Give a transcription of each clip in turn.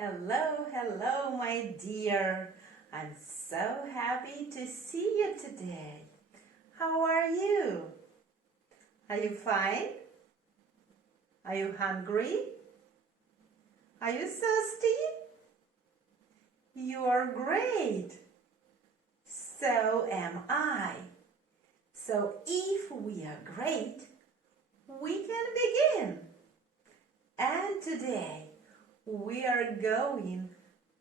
Hello, hello, my dear. I'm so happy to see you today. How are you? Are you fine? Are you hungry? Are you thirsty? You are great. So am I. So if we are great, we can begin. And today, we are going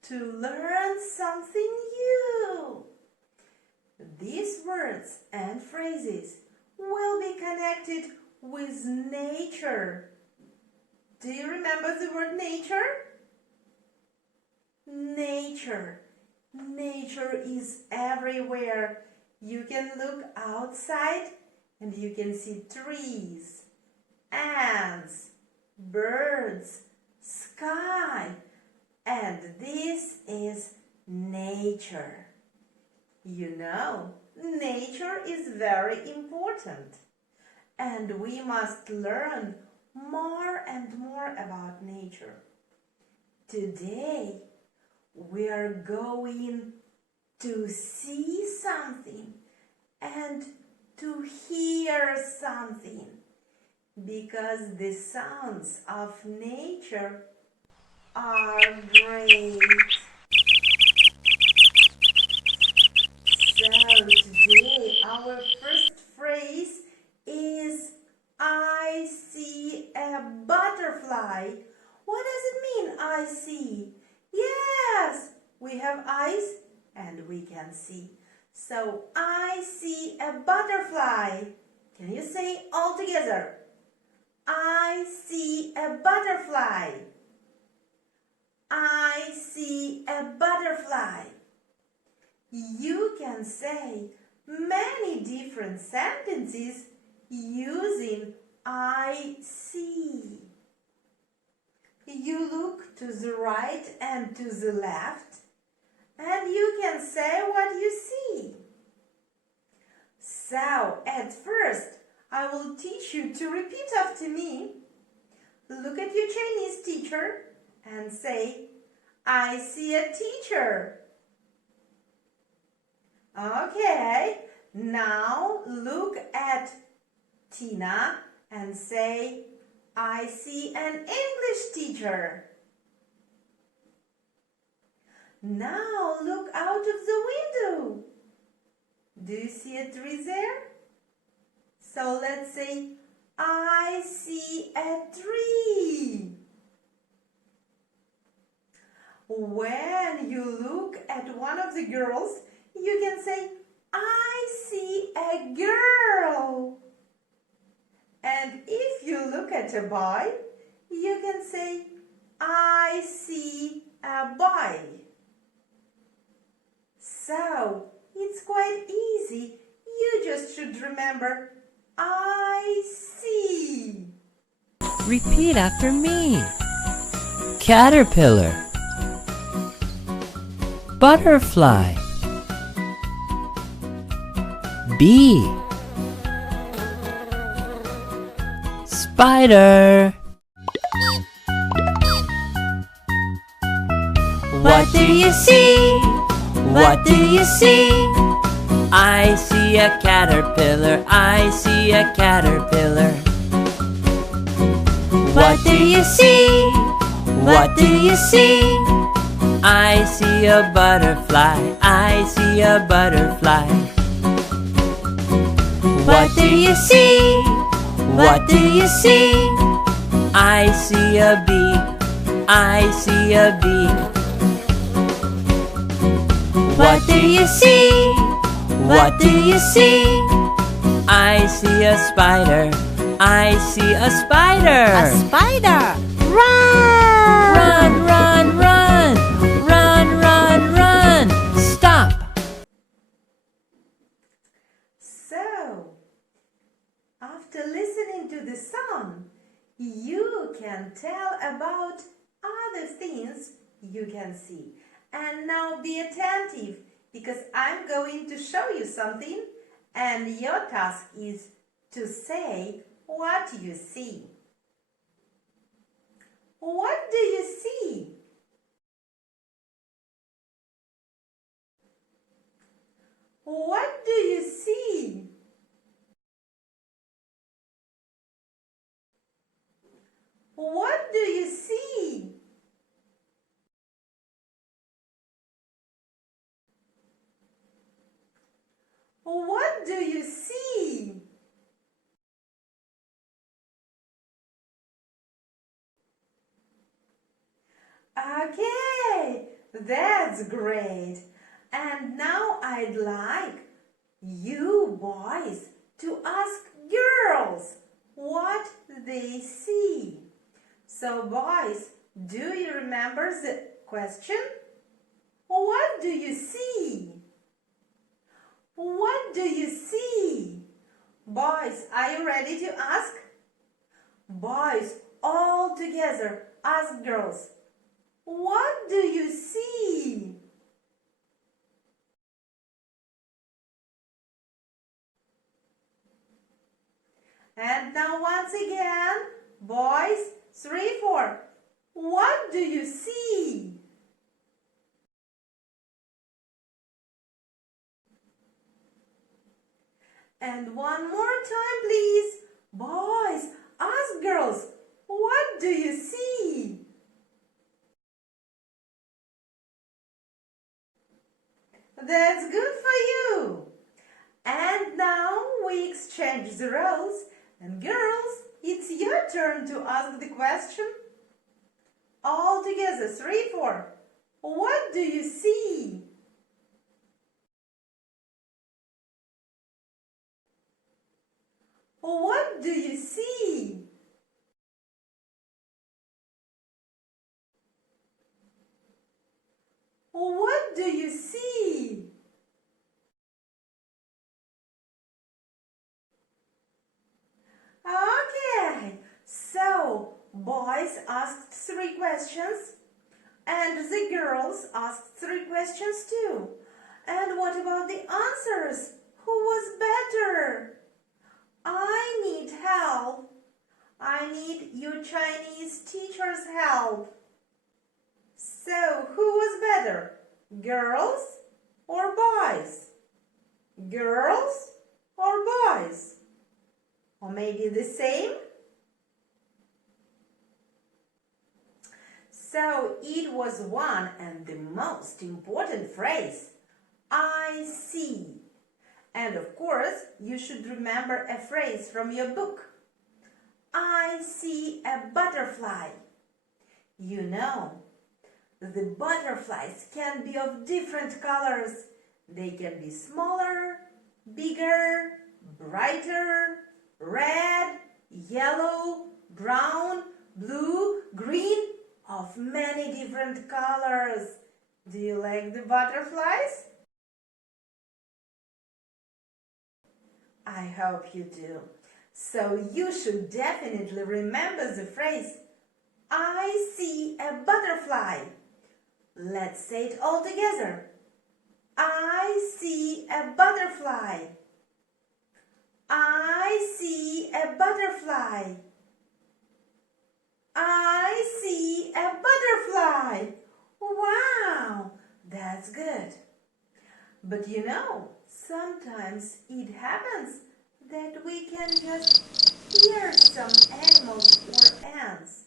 to learn something new. These words and phrases will be connected with nature. Do you remember the word nature? Nature. Nature is everywhere. You can look outside and you can see trees, ants, birds, sky, and this is nature. You know, nature is very important, and we must learn more and more about nature. Today, we are going to see something and to hear something, because the sounds of nature are great. So today our first phrase is I see a butterfly. What does it mean, I see? Yes, we have eyes and we can see. So I see a butterfly. Can you say all together? I see a butterfly. I see a butterfly. You can say many different sentences using I see. You look to the right and to the left, and you can say what you see. So, at first, I will teach you to repeat after me. Look at your Chinese teacher and say, I see a teacher. Okay, now look at Tina and say, I see an English teacher. Now look out of the window. Do you see a tree there? So let's say, I see a tree. When you look at one of the girls, you can say, I see a girl. And if you look at a boy, you can say, I see a boy. So, it's quite easy. You just should remember, I see. Repeat after me. Caterpillar, butterfly, bee, spider. What do you see? What do you see? I see a caterpillar, I see a caterpillar. What do you see? What do you see? I see a butterfly, I see a butterfly. What do you see? What do you see? I see a bee, I see a bee. What do you see? What do you see? I see a spider, I see a spider. A spider! Run! Run, run, run! Run, run, run! Stop! So, after listening to the song, you can tell about other things you can see. And now be attentive, because I'm going to show you something, and your task is to say what you see. What do you see? What do you see? What do you see? What do you see? Okay, that's great. And now I'd like you boys to ask girls what they see. So boys, do you remember the question? What do you see? What do you see? Boys, are you ready to ask? Boys, all together, ask girls. What do you see? And now once again, boys, 3, 4. What do you see? And one more time, please. Boys, ask girls, what do you see? That's good for you. And now we exchange the roles. And girls, it's your turn to ask the question. All together, 3, 4. What do you see? What do you see? What do you see? Okay, so boys asked 3 questions and the girls asked 3 questions too. And what about the answers? Who was better? I need help. I need your Chinese teacher's help. So, who was better? Girls or boys? Girls or boys? Or maybe the same? So, it was one and the most important phrase. I see. And of course, you should remember a phrase from your book. I see a butterfly. You know, the butterflies can be of different colors. They can be smaller, bigger, brighter, red, yellow, brown, blue, green, of many different colors. Do you like the butterflies? I hope you do. So you should definitely remember the phrase, I see a butterfly. Let's say it all together. I see a butterfly. I see a butterfly. I see a butterfly. Wow, that's good. But you know, sometimes it happens that we can just hear some animals or ants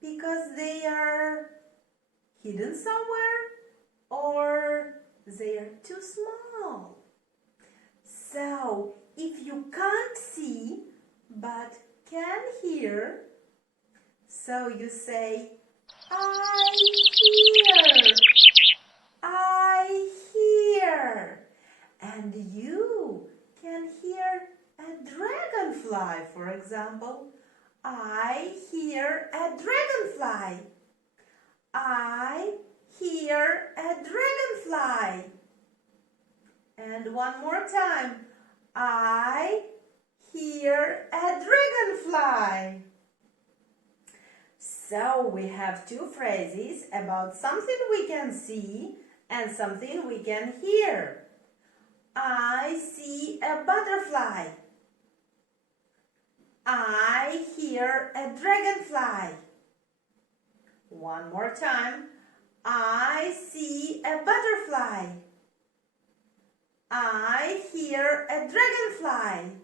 because they are hidden somewhere or they are too small. So, if you can't see but can hear, so you say, I hear, I hear. And you can hear a dragonfly, for example. I hear a dragonfly. I hear a dragonfly. And one more time. I hear a dragonfly. So we have 2 phrases about something we can see and something we can hear. I see a butterfly. I hear a dragonfly. One more time. I see a butterfly. I hear a dragonfly.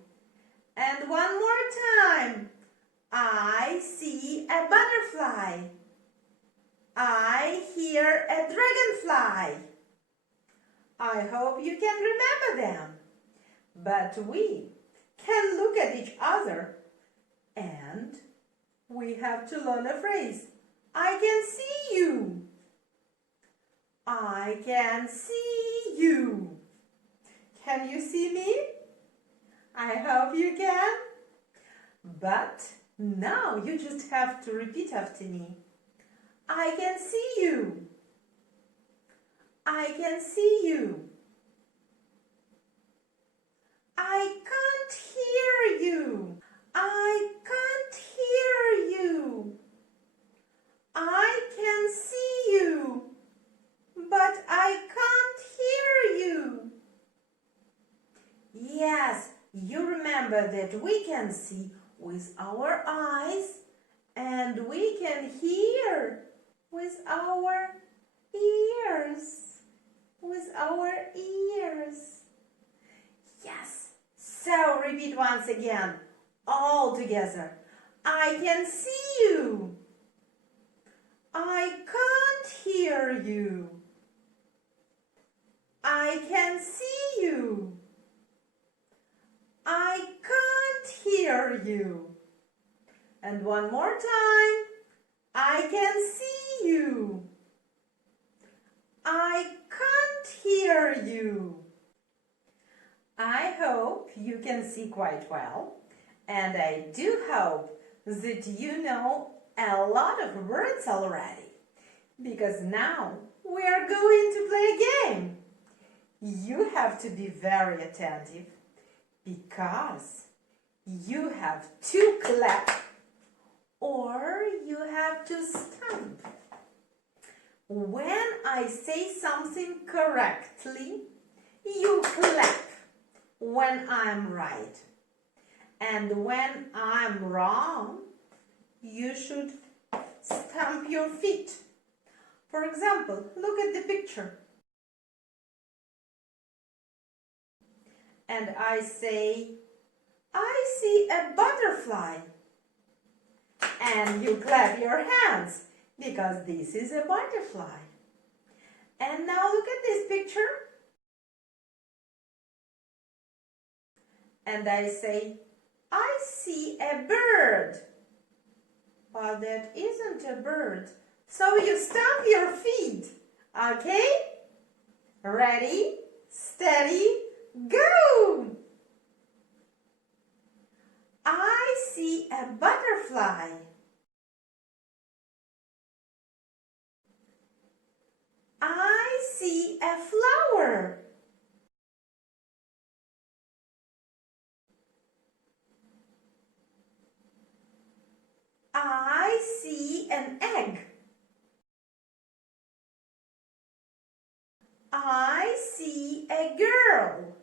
And one more time. I see a butterfly. I hear a dragonfly. I hope you can remember them. But we can look at each other and we have to learn a phrase. I can see you. I can see you. Can you see me? I hope you can. But now you just have to repeat after me. I can see you. I can see you. I can't hear you. I can't hear you. I can see you, but I can't hear you. Yes, you remember that we can see with our eyes and we can hear with our ears. With our ears. Yes. So repeat once again, all together. I can see you. I can't hear you. I can see you. I can't hear you. And one more time. I can see you. I can't hear you. I hope you can see quite well, and I do hope that you know a lot of words already, because now we are going to play a game. You have to be very attentive, because you have to clap or you have to stamp. When I say something correctly, you clap when I'm right. And when I'm wrong, you should stamp your feet. For example, look at the picture. And I say, I see a butterfly. And you clap your hands because this is a butterfly. And now look at this picture. And I say, I see a bird. But that isn't a bird. So you stamp your feet. Okay? Ready, steady, go! I see a butterfly. I see a flower. I see an egg. I see a girl.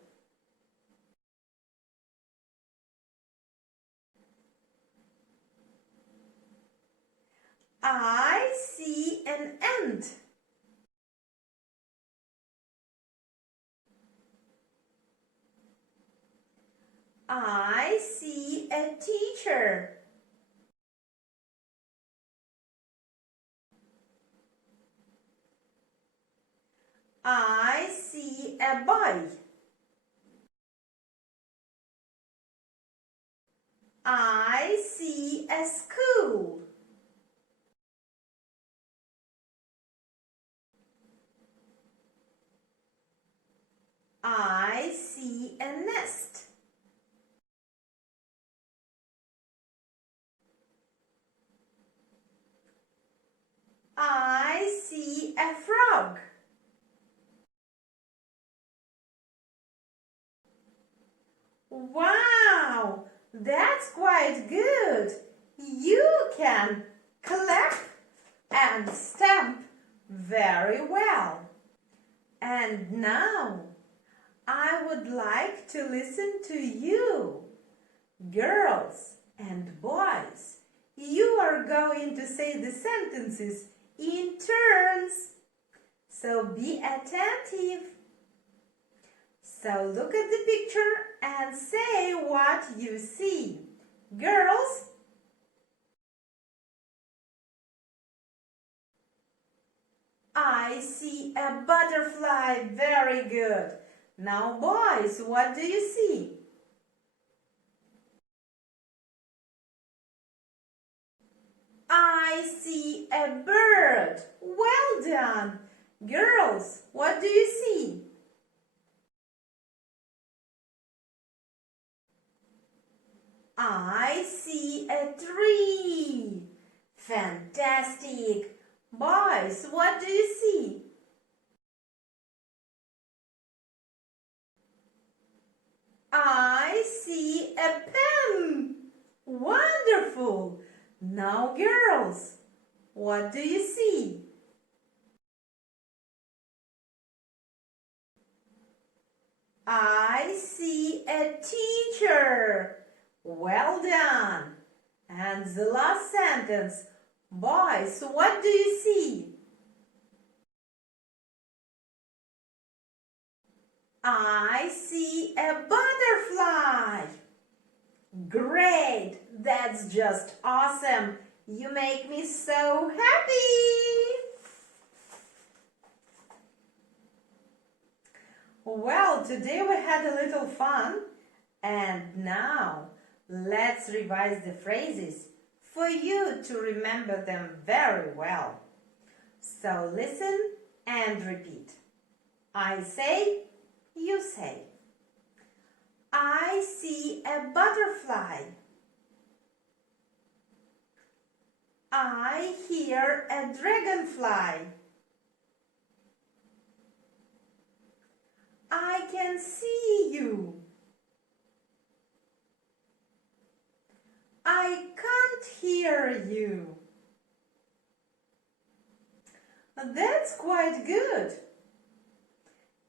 I see an ant. I see a teacher. I see a boy. I see a school. I see a nest. I see a frog. Wow, that's quite good. You can clap and stamp very well. And now I would like to listen to you. Girls and boys, you are going to say the sentences in turns. So be attentive. So look at the picture and say what you see. Girls, I see a butterfly. Very good. Now boys, what do you see? I see a bird. Well done. Girls, what do you see? I see a tree. Fantastic. Boys, what do you see? I see a pen. Wonderful. Now, girls, what do you see? I see a teacher. Well done. And the last sentence. Boys, what do you see? I see a butterfly. Great! That's just awesome. You make me so happy. Well, today we had a little fun. And now, let's revise the phrases for you to remember them very well. So listen and repeat. I say, you say. I see a butterfly. I hear a dragonfly. I can see you. I can't hear you. That's quite good.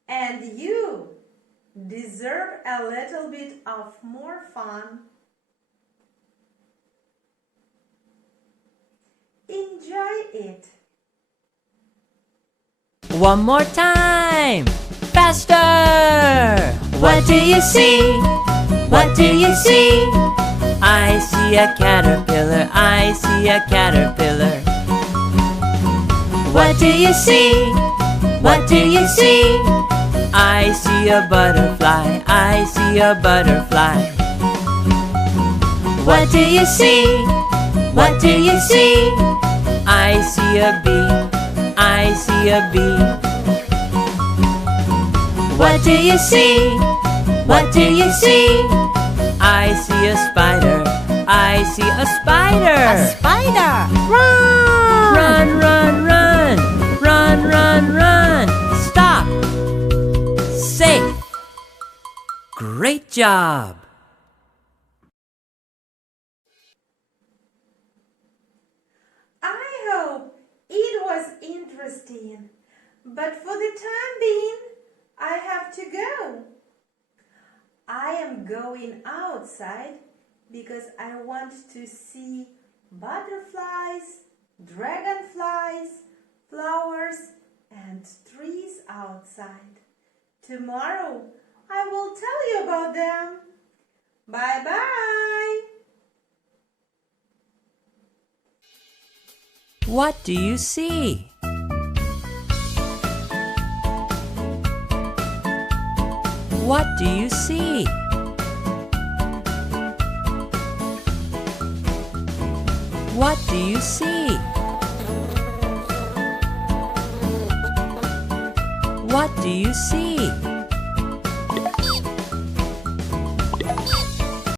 And you deserve a little bit of more fun. Enjoy it. One more time! Faster! What do you see? What do you see? I see a caterpillar, I see a caterpillar. What do you see? What do you see? I see a butterfly, I see a butterfly. What do you see? What do you see? I see a bee, I see a bee. What do you see? What do you see? I see a spider, I see a spider. A spider! Run! Run, run, run! Run, run, run! Stop! Safe! Great job! I hope it was interesting, but for the time being, I have to go. I am going outside because I want to see butterflies, dragonflies, flowers, and trees outside. Tomorrow, I will tell you about them. Bye-bye. What do you see? What do you see? What do you see? What do you see?